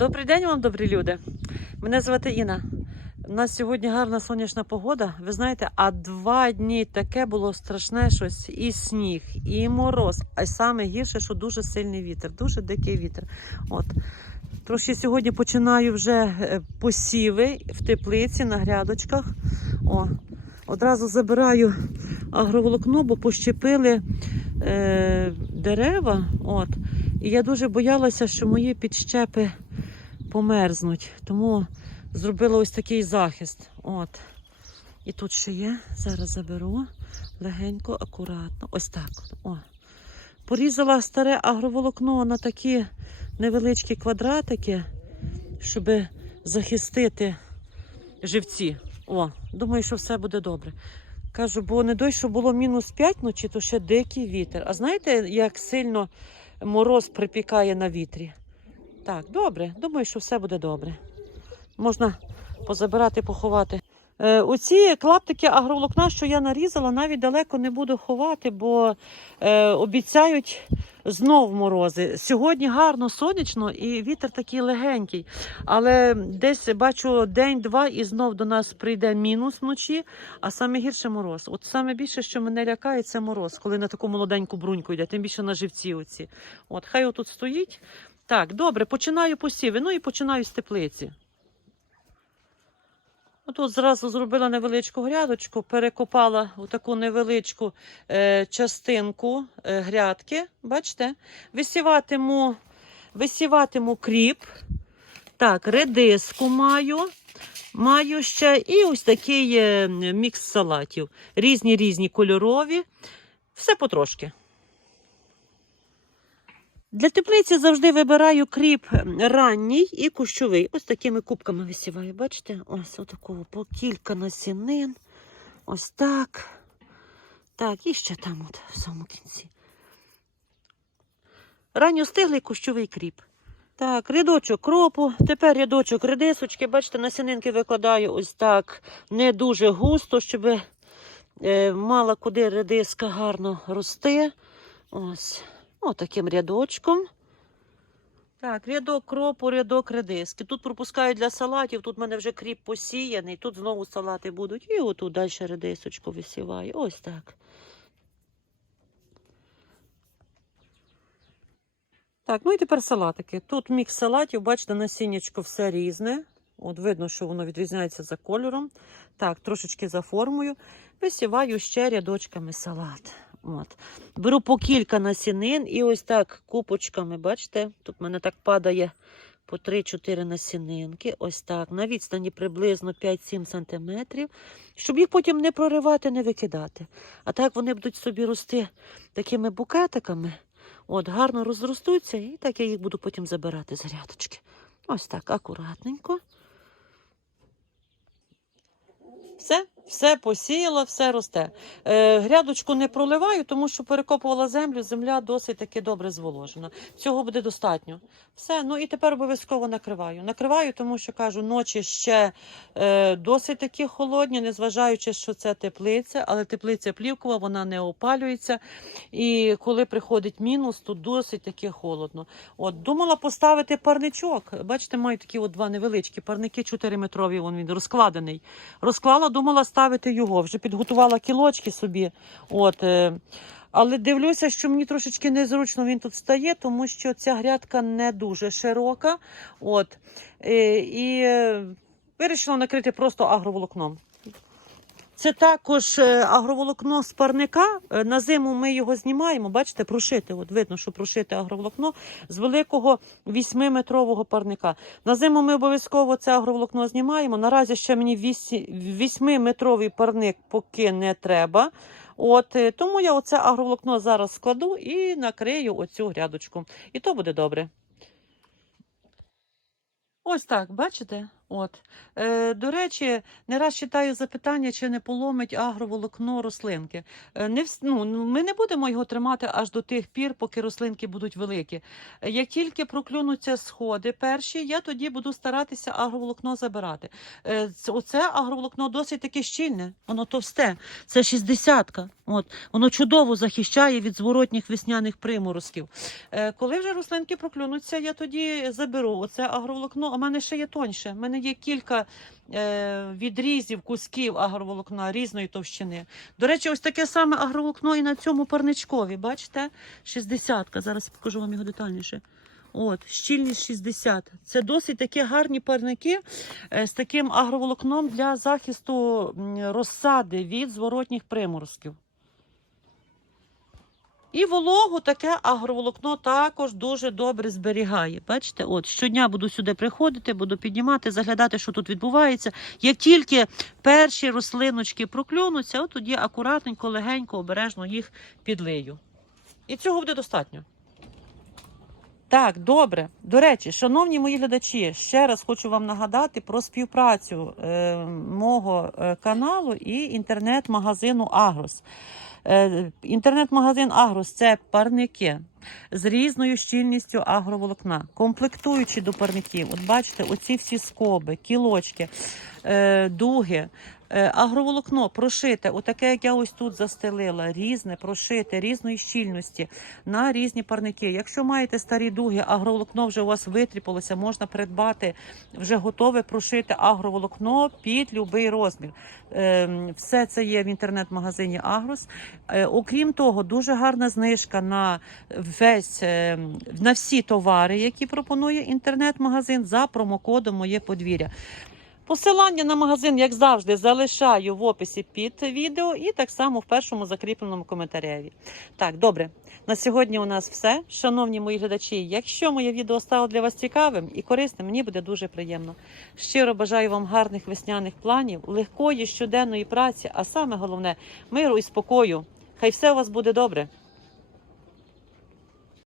Добрий день вам, добрі люди. Мене звати Інна. У нас сьогодні гарна сонячна погода. Ви знаєте, а два дні таке було страшне щось. І сніг, і мороз. А саме гірше, що дуже сильний вітер, дуже дикий вітер. От. Трошки сьогодні починаю вже е, посіви в теплиці на грядочках. О, одразу забираю агроволокно, бо пощепили е, дерева. От. І я дуже боялася, що мої підщепи померзнуть. Тому зробила ось такий захист. От. І тут ще є. Зараз заберу легенько, акуратно. Ось так. О. Порізала старе агроволокно на такі невеличкі квадратики, щоб захистити живці. О, думаю, що все буде добре. Кажу, бо не дощ, що було мінус 5 вночі, то ще дикий вітер. А знаєте, як сильно мороз припікає на вітрі? Так, добре. Думаю, що все буде добре. Можна позабирати, поховати. Е, оці клаптики агроволокна, що я нарізала, навіть далеко не буду ховати, бо е, обіцяють знов морози. Сьогодні гарно сонячно і вітер такий легенький. Але десь бачу день-два і знов до нас прийде мінус вночі, а саме гірше мороз. От саме більше, що мене лякає, це мороз, коли на таку молоденьку бруньку йде, тим більше на живці оці. От, хай отут стоїть. Так, добре, починаю посіви. Ну і починаю з теплиці. Тут зразу зробила невеличку грядочку, перекопала таку невеличку е, частинку е, грядки. Бачите? Висіватиму, висіватиму кріп. Так, редиску маю. Маю ще і ось такий е, мікс салатів. Різні різні кольорові. Все потрошки. Для теплиці завжди вибираю кріп ранній і кущовий. Ось такими кубками висіваю. Бачите? Ось отакого по кілька насінин. Ось так. Так, і ще там от в самому кінці. Ранньо стиглий кущовий кріп. Так, рядочок кропу, тепер рядочок редисочки. Бачите, насінинки викладаю ось так не дуже густо, щоб е, мала куди редиска гарно рости. Ось. Отаким рядочком. Так, рядок кропу, рядок редиски. Тут пропускаю для салатів, тут в мене вже кріп посіяний, тут знову салати будуть. І отут далі редисочку висіваю. Ось так. Так, ну і тепер салатики. Тут мікс салатів, бачите, насіннячко все різне. От видно, що воно відрізняється за кольором. Так, трошечки за формою. Висіваю ще рядочками салат. От. Беру по кілька насінин і ось так купочками, бачите, тут в мене так падає по 3-4 насінинки. Ось так, на відстані приблизно 5-7 см, щоб їх потім не проривати, не викидати. А так вони будуть собі рости такими букетиками. От, гарно розростуться, і так я їх буду потім забирати з грядочки. Ось так, акуратненько. Все, все посіяла, все росте. Е, грядочку не проливаю, тому що перекопувала землю, земля досить таки добре зволожена. Цього буде достатньо. Все, ну і тепер обов'язково накриваю. Накриваю, тому що кажу, ночі ще е, досить такі холодні, незважаючи, що це теплиця, але теплиця плівкова, вона не опалюється. І коли приходить мінус, то досить таки холодно. От, думала поставити парничок. Бачите, маю такі от два невеличкі парники 4-метрові, він розкладений. Розклала, думала ставити його. Вже підготувала кілочки собі. От, е, але дивлюся, що мені трошечки незручно він тут стає, тому що ця грядка не дуже широка. От, е, і е, вирішила накрити просто агроволокном. Це також е, агроволокно з парника. Е, На зиму ми його знімаємо. Бачите, прошите. От видно, що прошите агроволокно з великого 8-метрового парника. На зиму ми обов'язково це агроволокно знімаємо. Наразі ще мені 8-метровий парник поки не треба. От е, тому я оце агроволокно зараз складу і накрию оцю грядочку. І то буде добре. Ось так, бачите? От. Е, до речі, не раз читаю запитання, чи не поломить агроволокно рослинки. Е, не ну, ну, ми не будемо його тримати аж до тих пір, поки рослинки будуть великі. Як тільки проклюнуться сходи перші, я тоді буду старатися агроволокно забирати. Е, Оце агроволокно досить таке щільне, воно товсте. Це 60-ка. От. Воно чудово захищає від зворотніх весняних приморозків. Е, Коли вже рослинки проклюнуться, я тоді заберу оце агроволокно. А в мене ще є тоньше. У мене є кілька е, відрізів, кусків агроволокна різної товщини. До речі, ось таке саме агроволокно і на цьому парничкові. Бачите? 60-ка. Зараз покажу вам його детальніше. От, щільність 60. Це досить такі гарні парники е, з таким агроволокном для захисту розсади від зворотніх приморозків. І вологу таке агроволокно також дуже добре зберігає. Бачите, от щодня буду сюди приходити, буду піднімати, заглядати, що тут відбувається. Як тільки перші рослиночки проклюнуться, от тоді акуратненько, легенько, обережно їх підлию. І цього буде достатньо. Так, добре. До речі, шановні мої глядачі, ще раз хочу вам нагадати про співпрацю е, мого е, каналу і інтернет-магазину Агрос. Е, інтернет-магазин Агрос це парники з різною щільністю агроволокна, комплектуючі до парників. От бачите, оці всі скоби, кілочки, е, дуги. Е, Агроволокно прошите, отаке, як я ось тут застелила, різне, прошите, різної щільності на різні парники. Якщо маєте старі дуги, агроволокно вже у вас витріпалося, можна придбати вже готове прошите агроволокно під будь-який розмір. Е, Все це є в інтернет-магазині Агрос. Окрім того, дуже гарна знижка на весь е, на всі товари, які пропонує інтернет-магазин за промокодом Моє подвір'я. Посилання на магазин, як завжди, залишаю в описі під відео і так само в першому закріпленому коментарі. Так, добре. На сьогодні у нас все. Шановні мої глядачі, якщо моє відео стало для вас цікавим і корисним, мені буде дуже приємно. Щиро бажаю вам гарних весняних планів, легкої щоденної праці, а саме головне миру і спокою. Хай все у вас буде добре.